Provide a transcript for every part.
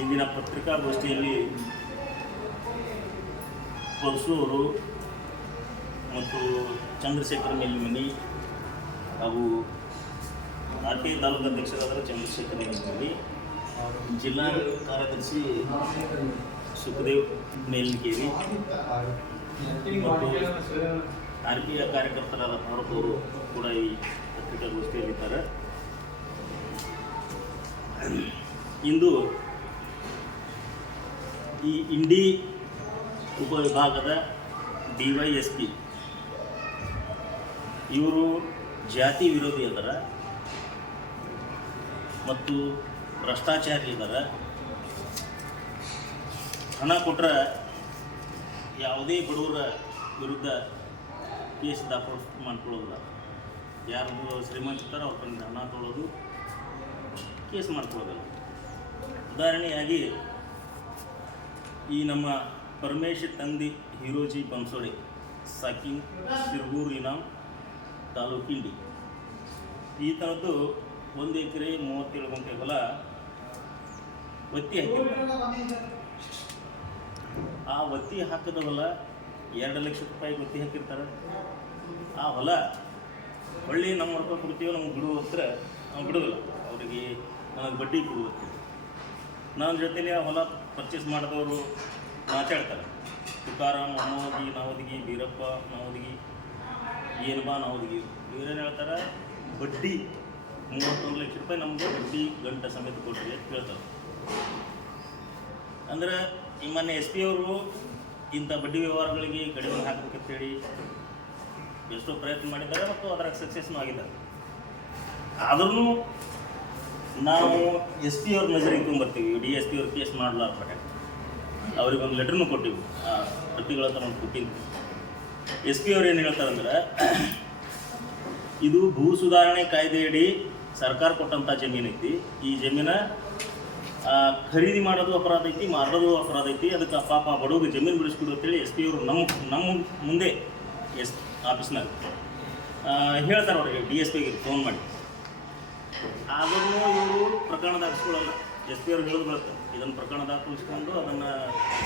ಇಂದಿನ ಪತ್ರಿಕಾಗೋಷ್ಠಿಯಲ್ಲಿ ಪರಸೂರು ಮತ್ತು ಚಂದ್ರಶೇಖರ್ ಮೇಲ್ಮನಿ ಹಾಗೂ RTI ತಾಲೂಕು ಅಧ್ಯಕ್ಷರಾದ ಚಂದ್ರಶೇಖರ್ ಮೇಲ್ಮನಿ, ಜಿಲ್ಲಾ ಕಾರ್ಯದರ್ಶಿ ಸುಖದೇವ್ ಮೇಲ್ಕೇರಿ ಮತ್ತು RPI ಕಾರ್ಯಕರ್ತರಾದ ಭಾರತ್ ಅವರು ಕೂಡ ಈ ಪತ್ರಿಕಾಗೋಷ್ಠಿಯಲ್ಲಿದ್ದಾರೆ. ಇಂದು ಈ ಇಂಡಿ ಉಪವಿಭಾಗದ DYSP ಇವರು ಜಾತಿ ವಿರೋಧಿ ಅದರ ಮತ್ತು ಭ್ರಷ್ಟಾಚಾರಿ ಇದರ. ಹಣ ಕೊಟ್ಟರೆ ಯಾವುದೇ ಬಡವರ ವಿರುದ್ಧ ಕೇಸ್ ದಾಖಲು ಮಾಡ್ಕೊಳ್ಳೋದಿಲ್ಲ. ಯಾರು ಶ್ರೀಮಂತಿರ್ತಾರೋ ಅವ್ರ ಕಡೆಯಿಂದ ಹಣ ತೊಗೊಳ್ಳೋದು, ಕೇಸ್ ಮಾಡ್ಕೊಳ್ಳೋದಿಲ್ಲ. ಉದಾಹರಣೆಯಾಗಿ ಈ ನಮ್ಮ ಪರಮೇಶ್ ತಂದಿ ಹೀರೋಜಿ ಬನ್ಸೋಡೆ ಸಾಕಿಂಗ್ ಸಿರ್ಗೂರು ಇನಾಮ್ ತಾಲೂಕು ಇಂಡಿ, ಈ ಥರದ್ದು 1 ಎಕರೆ 37 ಗುಂಟೆ ಹೊಲ ಒತ್ತಿ ಹಾಕಿರ್ತಾರೆ. ಆ ಒತ್ತಿ ಹಾಕಿದ ಹೊಲ 2 ಲಕ್ಷ ರೂಪಾಯಿ ಒತ್ತಿ ಹಾಕಿರ್ತಾರೆ. ಆ ಹೊಲ ಹೊಳ್ಳಿ ನಮ್ಮ ರೊಕ್ಕ ಕೊಡ್ತೀವೋ ನಮ್ಗೆ ಬಿಡುವ ಹತ್ರ ನಾವು ಬಿಡೋದಿಲ್ಲ. ಅವರಿಗೆ ನನಗೆ ಬಡ್ಡಿ ಕೊಡುತ್ತೆ. ನನ್ನ ಜೊತೆಲಿ ಆ ಹೊಲ ಪರ್ಚೇಸ್ ಮಾಡಿದವರು ಮಾತಾಡ್ತಾರೆ. ತುಕಾರಾಮ್ ನಾವದಗಿ, ಬೀರಪ್ಪ ನಾವದಗಿ, ಏನಬಾ ನಾವದಗಿ, ಇವರೇನು ಹೇಳ್ತಾರೆ, ಬಡ್ಡಿ 31 ಲಕ್ಷ ರೂಪಾಯಿ ನಮಗೆ ಬಡ್ಡಿ ಗಂಟೆ ಸಮೇತ ಕೊಟ್ಟರೆ ಅಂತ ಕೇಳ್ತಾರೆ. ಅಂದರೆ ಈ ಮೊನ್ನೆ SP ಅವರು ಇಂಥ ಬಡ್ಡಿ ವ್ಯವಹಾರಗಳಿಗೆ ಕಡಿಮೆ ಹಾಕಬೇಕಂತೇಳಿ ಎಷ್ಟೋ ಪ್ರಯತ್ನ ಮಾಡಿದ್ದಾರೆ ಮತ್ತು ಅದರ ಸಕ್ಸಸ್ನೂ ಆಗಿದ್ದಾರೆ. ಆದ್ರೂ ನಾವು SP ಅವ್ರ ನಜರಿಗೆ ತೊಗೊಂಬರ್ತೀವಿ. DSP ಅವ್ರು ಕೇಸ್ ಮಾಡಲಾರ್ದ ಅವ್ರಿಗೊಂದು ಲೆಟ್ರನ್ನು ಕೊಟ್ಟಿವಿ, ಆ ಪ್ರತಿಗಳ ಹತ್ರ ನಾವು ಕೊಟ್ಟಿದ್ವಿ. SP ಅವ್ರು ಏನು ಹೇಳ್ತಾರೆ ಅಂದ್ರೆ, ಇದು ಭೂ ಸುಧಾರಣೆ ಕಾಯ್ದೆಯಡಿ ಸರ್ಕಾರ ಕೊಟ್ಟಂಥ ಜಮೀನು ಐತಿ. ಈ ಜಮೀನ ಖರೀದಿ ಮಾಡೋದು ಅಪರಾಧ ಐತಿ, ಮಾರೋದು ಅಪರಾಧ ಐತಿ. ಅದಕ್ಕೆ ಪಾಪ ಬಡವ್ರಿಗೆ ಜಮೀನು ಬಿಡಿಸ್ಕೊಡು ಅಂತೇಳಿ SP ಅವರು ನಮ್ಮ ಮುಂದೆ ಆಫೀಸ್ನಾಗ ಹೇಳ್ತಾರೆ. ಅವ್ರಿಗೆ DSPಗೆ ಫೋನ್ ಮಾಡಿ. ಆದ್ರೂ ಇವರು ಪ್ರಕರಣ ದಾಖಲಿಸ್ಕೊಳ್ಳಲ್ಲ. SP ಅವ್ರು ಹೇಳೋದು ಬರುತ್ತೆ, ಇದನ್ನು ಪ್ರಕರಣ ದಾಖಲಿಸ್ಕೊಂಡು ಅದನ್ನು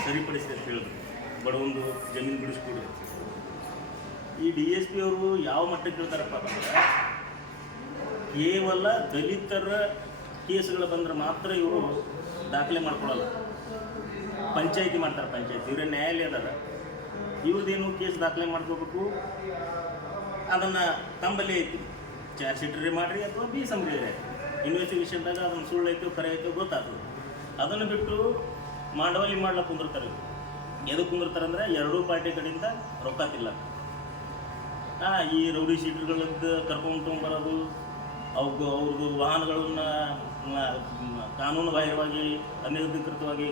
ಸರಿಪಡಿಸಿ ಅಂತ ಹೇಳಿದ್ರು, ಬಡವೊಂದು ಜಮೀನು ಬಿಡಿಸ್ಕೊಡ್ರಿ. ಈ DSP ಅವರು ಯಾವ ಮಟ್ಟಕ್ಕೆ ಹೇಳ್ತಾರಪ್ಪ ಅಂತಂದ್ರೆ, ಕೇವಲ ದಲಿತರ ಕೇಸ್ಗಳು ಬಂದರೆ ಮಾತ್ರ ಇವರು ದಾಖಲೆ ಮಾಡ್ಕೊಳ್ಳಲ್ಲ. ಪಂಚಾಯಿತಿ ಮಾಡ್ತಾರೆ. ಪಂಚಾಯಿತಿ ಇವರೇ ನ್ಯಾಯಾಲಯ ಅದಾರ. ಇವ್ರದ್ದೇನು ಕೇಸ್ ದಾಖಲೆ ಮಾಡ್ಕೋಬೇಕು, ಅದನ್ನು ತಂಬಲ್ಲಿ ಐತಿ, ಚಾರ್ಜ್ ಶೀಟ್ರಿ ಮಾಡಿರಿ ಅಥವಾ ಬಿ ಸಮ್ರಿ ಇನ್ವೆಸ್ಟಿಗೇಷನ್ದಾಗ ಅದನ್ನು ಸುಳ್ಳು ಐತೋ ಕರೆ ಐತೋ ಗೊತ್ತಾಗ್ತದೆ. ಅದನ್ನು ಬಿಟ್ಟು ಮಾಡವಲ್ಲಿ ಮಾಡ್ಲಿಕ್ಕೆ ಕುಂದಿರ್ತಾರೆ. ಎದಕ್ಕೆ ಕುಂದಿರ್ತಾರೆ ಅಂದರೆ, ಎರಡೂ ಪಾರ್ಟಿ ಕಡೆಯಿಂದ ರೊಕ್ಕ ತಿಲ್ಲ. ಈ ರೌಡಿ ಶೀಟ್ರ್ಗಳದ್ದು ಕರ್ಕೊಂಡು ತೊಗೊಂಬರೋದು, ಅವ್ರದ್ದು ವಾಹನಗಳನ್ನ ಕಾನೂನು ಬಾಹಿರವಾಗಿ ಅನಧಿಕೃತವಾಗಿ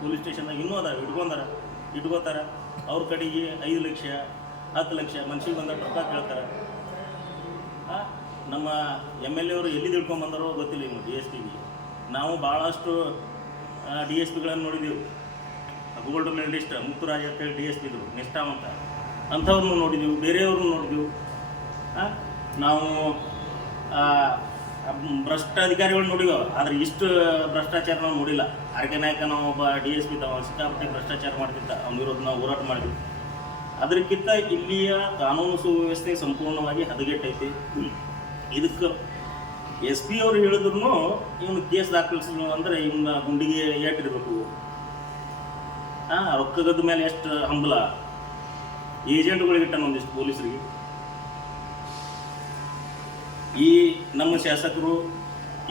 ಪೊಲೀಸ್ ಸ್ಟೇಷನ್ದಾಗ ಇನ್ನೂ ಅದಾವೆ ಇಟ್ಕೋತಾರೆ. ಅವ್ರ ಕಡೆಗೆ 5 ಲಕ್ಷ 10 ಲಕ್ಷ ಮನ್ಸಿಗೆ ಬಂದ ರೊಕ್ಕ ಕೇಳ್ತಾರೆ. ನಮ್ಮ MLA ಅವರು ಎಲ್ಲಿ ತಿಳ್ಕೊಂಬಂದಾರೋ ಗೊತ್ತಿಲ್ಲ. ಇನ್ನು DSPಗೆ ನಾವು ಭಾಳಷ್ಟು DSPಗಳನ್ನು ನೋಡಿದ್ದೀವಿ. ಗೋಲ್ಡ್ ಮೆಡಲಿಸ್ಟ್ ಮುತ್ತುರಾಜ್ ಅಂತೇಳಿ DSP ಇದ್ರು, ನಿಷ್ಠಾವಂತ, ಅಂಥವ್ರನ್ನೂ ನೋಡಿದ್ದೀವಿ, ಬೇರೆಯವ್ರನ್ನೂ ನೋಡಿದ್ದೀವಿ. ನಾವು ಭ್ರಷ್ಟ ಅಧಿಕಾರಿಗಳು ನೋಡಿವ, ಆದರೆ ಇಷ್ಟು ಭ್ರಷ್ಟಾಚಾರ ನಾವು ನೋಡಿಲ್ಲ. ಆರ್ಕೆ ನಾಯಕ ನಾವು ಒಬ್ಬ DSP ಸಿಕ್ಕಾಪಟ್ಟೆ ಭ್ರಷ್ಟಾಚಾರ ಮಾಡ್ತಿದ್ದ, ಅವ್ನ ವಿರೋಧ ನಾವು ಹೋರಾಟ ಮಾಡಿದ್ವಿ. ಅದಕ್ಕಿಂತ ಇಲ್ಲಿಯ ಕಾನೂನು ಸುವ್ಯವಸ್ಥೆ ಸಂಪೂರ್ಣವಾಗಿ ಹದಗೆಟ್ಟೈತಿ. ಇದಕ್ಕೆ SP ಅವರು ಹೇಳಿದ್ರು ಇವನು ಕೇಸ್ ದಾಖಲಿಸಿದ್ರು ಅಂದರೆ ಇವನ್ನ ಗುಂಡಿಗೆ ಏಟಿರ್ಬೇಕು. ರೊಕ್ಕದ ಮೇಲೆ ಎಷ್ಟು ಹಂಬಲ ಏಜೆಂಟ್ಗಳಿಗಿಟ್ಟ ಒಂದಿಷ್ಟು ಪೊಲೀಸರಿಗೆ. ಈ ನಮ್ಮ ಶಾಸಕರು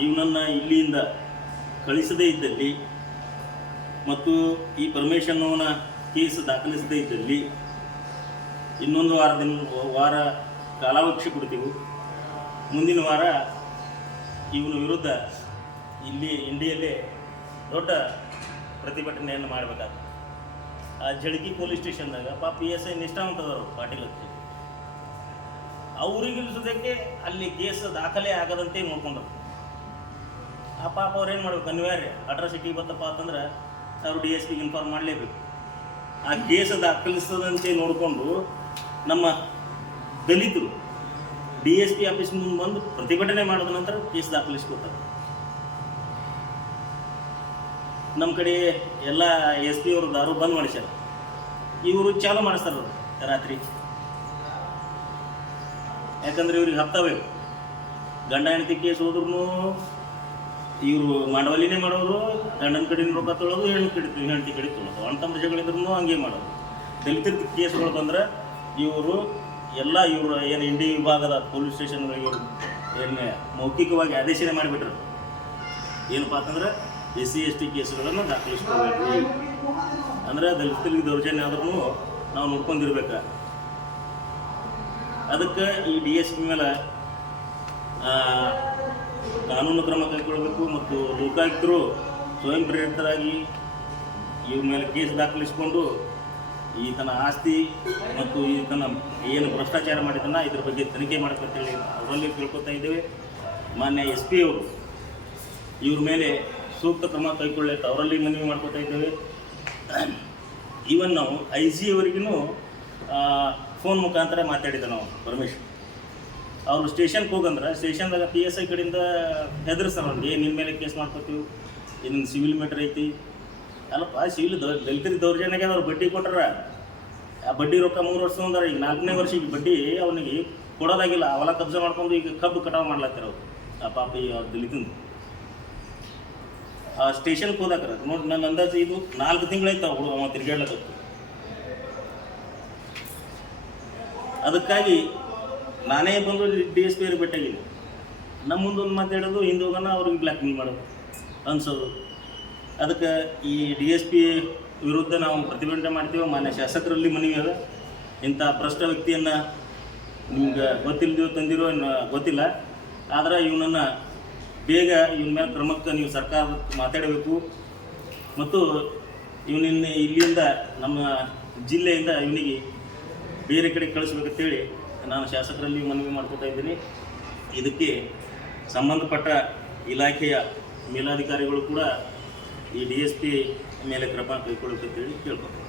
ಇವನನ್ನು ಇಲ್ಲಿಂದ ಕಳಿಸದೇ ಇದ್ದಲ್ಲಿ ಮತ್ತು ಈ ಪರ್ಮಿಷನ್ನವನ್ನ ಕೇಸ್ ದಾಖಲಿಸದೇ ಇದ್ದಲ್ಲಿ ಇನ್ನೊಂದು ವಾರ ಕಾಲಾವಕಾಶ ಕೊಡ್ತೀವಿ. ಮುಂದಿನ ವಾರ ಇವನ ವಿರುದ್ಧ ಇಲ್ಲಿ ಇಂಡಿಯಲ್ಲೇ ದೊಡ್ಡ ಪ್ರತಿಭಟನೆಯನ್ನು ಮಾಡಬೇಕಾಗ್ತದೆ. ಆ ಜಳಗಿ ಪೊಲೀಸ್ ಸ್ಟೇಷನ್ದಾಗ ಪಾಪ PSI ನಿಷ್ಠಾವಂತದವರು ಪಾಟೀಲ್ ಅಂತ, ಅವ್ರಿಗೆ ಇಳಿಸೋದಕ್ಕೆ ಅಲ್ಲಿ ಕೇಸ್ ದಾಖಲೆ ಆಗದಂತೆ ನೋಡ್ಕೊಂಡ್ರು. ಆ ಪಾಪ ಅವ್ರೇನು ಮಾಡ್ಬೇಕು, ಅನಿವಾರ್ಯ ಅಟ್ರಾಸಿಟಿ ಬತ್ತಪ್ಪ ಅಂತಂದ್ರೆ ಅವರು DSPಗೆ ಇನ್ಫಾರ್ಮ್ ಮಾಡಲೇಬೇಕು. ಆ ಕೇಸ್ ದಾಖಲಿಸದಂತೆ ನೋಡಿಕೊಂಡು ನಮ್ಮ ದಲಿತರು DSP ಆಫೀಸ್ ಮುಂದೆ ಬಂದು ಪ್ರತಿಭಟನೆ ಮಾಡಿದ ನಂತರ ಕೇಸ್ ದಾಖಲಿಸ್ಕೊತಾರೆ. ನಮ್ಮ ಕಡೆ ಎಲ್ಲ ಎಸ್ ಪಿ ಅವರು ದಾರು ಬಂದ್ ಮಾಡಿಸ್ಯಾರ, ಇವರು ಚಾಲು ಮಾಡಿಸ್ತಾರ ರಾತ್ರಿ. ಯಾಕಂದ್ರೆ ಇವ್ರಿಗೆ ಹತ್ತವೆ ಗಂಡ ಹೆಂಡತಿ ಕೇಸ್ ಹೋದ್ರೂ ಇವರು ಮಾಡವಲ್ಲಿನೇ ಮಾಡೋರು, ಗಂಡನ ಕಡೆ ರೊಕ್ಕ ತೊಳೋದು, ಹೆಂಡತಿ ಕಡೆ ತೊಳೋದು, ಅಣ್ಣ ತಮ್ಮ ಜಗಳಿದ್ರು ಹಂಗೆ ಮಾಡೋದು. ದಲಿತರ ಕೇಸ್ಗಳು ಬಂದ್ರೆ ಇವರು ಎಲ್ಲ ಇವರು ಏನು ಇಂಡಿ ವಿಭಾಗದ ಪೊಲೀಸ್ ಸ್ಟೇಷನ್ಗಳಿಗೆ ಇವರು ಏನು ಮೌಖಿಕವಾಗಿ ಆದೇಶನೇ ಮಾಡಿಬಿಟ್ರು. ಏನಪ್ಪ ಅಂತಂದ್ರೆ SC ST ಕೇಸುಗಳನ್ನು ದಾಖಲಿಸ್ಕೋಬೇಕು. ಅಂದ್ರೆ ದಲಿತರಿಗೆ ದೌರ್ಜನ್ಯ ಆದ್ರೂ ನಾವು ನೋಡ್ಕೊಂಡಿರ್ಬೇಕು. ಅದಕ್ಕೆ ಈ DSP ಮೇಲೆ ಕಾನೂನು ಕ್ರಮ ಕೈಗೊಳ್ಳಬೇಕು ಮತ್ತು ಲೋಕಾಯುಕ್ತರು ಸ್ವಯಂ ಪ್ರೇರಿತರಾಗಿ ಇವ್ರ ಮೇಲೆ ಕೇಸ್ ದಾಖಲಿಸಿಕೊಂಡು ಈತನ ಆಸ್ತಿ ಮತ್ತು ಈತನ ಏನು ಭ್ರಷ್ಟಾಚಾರ ಮಾಡಿದನ್ನ ಇದ್ರ ಬಗ್ಗೆ ತನಿಖೆ ಮಾಡಬೇಕಂತೇಳಿ ಅವರಲ್ಲಿ ಕೇಳ್ಕೊತಾ ಇದ್ದೇವೆ. ಮಾನ್ಯ SP ಅವರು ಇವ್ರ ಮೇಲೆ ಸೂಕ್ತ ಕ್ರಮ ಕೈಗೊಳ್ಳಕ್ಕೆ ಅವರಲ್ಲಿ ಮನವಿ ಮಾಡ್ಕೊತಾ ಇದ್ದೇವೆ. ಈವನ್ ನಾವು IG ಅವರಿಗೂ ಫೋನ್ ಮುಖಾಂತರ ಮಾತಾಡಿದ್ದೆ ನಾವು ಪರಮೇಶ್ ಅವರು ಸ್ಟೇಷನ್ಗೆ ಹೋಗಂದ್ರೆ ಸ್ಟೇಷನ್ದಾಗ PSI ಕಡೆಯಿಂದ ಹೆದರ್ಸ್ತಾರೆ ಅವ್ರಿಗೆ, ನಿನ್ನ ಮೇಲೆ ಕೇಸ್ ಮಾಡ್ಕೊತೀವಿ, ಇದನ್ನು ಸಿವಿಲ್ ಮ್ಯಾಟ್ರ್ ಐತಿ. ಅಲ್ಲಪ್ಪ ಸಿವಿಲ್ ದಲಿತರಿಗೆ ದೌರ್ಜನ್ಯಕ್ಕೆ ಅವ್ರು ಬಡ್ಡಿ ಕೊಟ್ಟಾರ, ಆ ಬಡ್ಡಿ ರೊಕ್ಕ 3 ವರ್ಷ ಅಂದ್ರೆ ಈಗ 4ನೇ ವರ್ಷಕ್ಕೆ ಬಡ್ಡಿ ಅವನಿಗೆ ಕೊಡೋದಾಗಿಲ್ಲ, ಅವೆಲ್ಲ ಕಬ್ಜಾ ಮಾಡ್ಕೊಂಡು ಈಗ ಕಬ್ಬು ಕಟಾವು ಮಾಡ್ಲಾತ್ತಾರ ಅವ್ರು. ಆ ಪಾಪ ಈ ದಲಿತಂದು ಆ ಸ್ಟೇಷನ್ಗೆ ಹೋದಾಕ್ರ ನೋಡಿ, ನನ್ನ ಅಂದಾಜು ಇದು 4 ತಿಂಗಳಾಯ್ತು ಹುಡುಗ ಅವ ತಿರ್ಗಾಡ್ಲತ್ತ. ಅದಕ್ಕಾಗಿ ನಾನೇ ಬಂದು DSP ಅವ್ರಿಗೆ ಭೇಟಿಯಾಗಿಲ್ಲ. ನಮ್ಮ ಮುಂದೊಂದು ಮಾತಾಡೋದು, ಹಿಂದೆ ಹೋಗೋಣ ಅವ್ರಿಗೆ ಬ್ಲ್ಯಾಕ್ ಮೇಲ್ ಮಾಡೋದು ಅನ್ಸೋದು. ಅದಕ್ಕೆ ಈ DSP ವಿರುದ್ಧ ನಾವು ಪ್ರತಿಭಟನೆ ಮಾಡ್ತೀವಿ. ಮಾನ್ಯ ಶಾಸಕರಲ್ಲಿ ಮನವಿ ಅದ, ಇಂಥ ಭ್ರಷ್ಟ ವ್ಯಕ್ತಿಯನ್ನು ನಿಮ್ಗೆ ಗೊತ್ತಿಲ್ಲದೋ ತಂದಿರೋ ಗೊತ್ತಿಲ್ಲ, ಆದರೆ ಇವನನ್ನು ಬೇಗ ಇವನ ಮೇಲೆ ಕ್ರಮಕ್ಕೆ ನೀವು ಸರ್ಕಾರ ಮಾತಾಡಬೇಕು ಮತ್ತು ಇವನಿನ್ನ ಇಲ್ಲಿಂದ ನಮ್ಮ ಜಿಲ್ಲೆಯಿಂದ ಇವನಿಗೆ ಬೇರೆ ಕಡೆ ಕಳಿಸ್ಬೇಕಂತೇಳಿ ನಾನು ಶಾಸಕರಲ್ಲಿ ಮನವಿ ಮಾಡ್ಕೊತಾ ಇದ್ದೀನಿ. ಇದಕ್ಕೆ ಸಂಬಂಧಪಟ್ಟ ಇಲಾಖೆಯ ಮೇಲಾಧಿಕಾರಿಗಳು ಕೂಡ ಈ DSP ಮೇಲೆ ಕ್ರಮ ಕೈಗೊಳ್ಳಬೇಕಂತೇಳಿ ಕೇಳ್ಕೊತಾರೆ.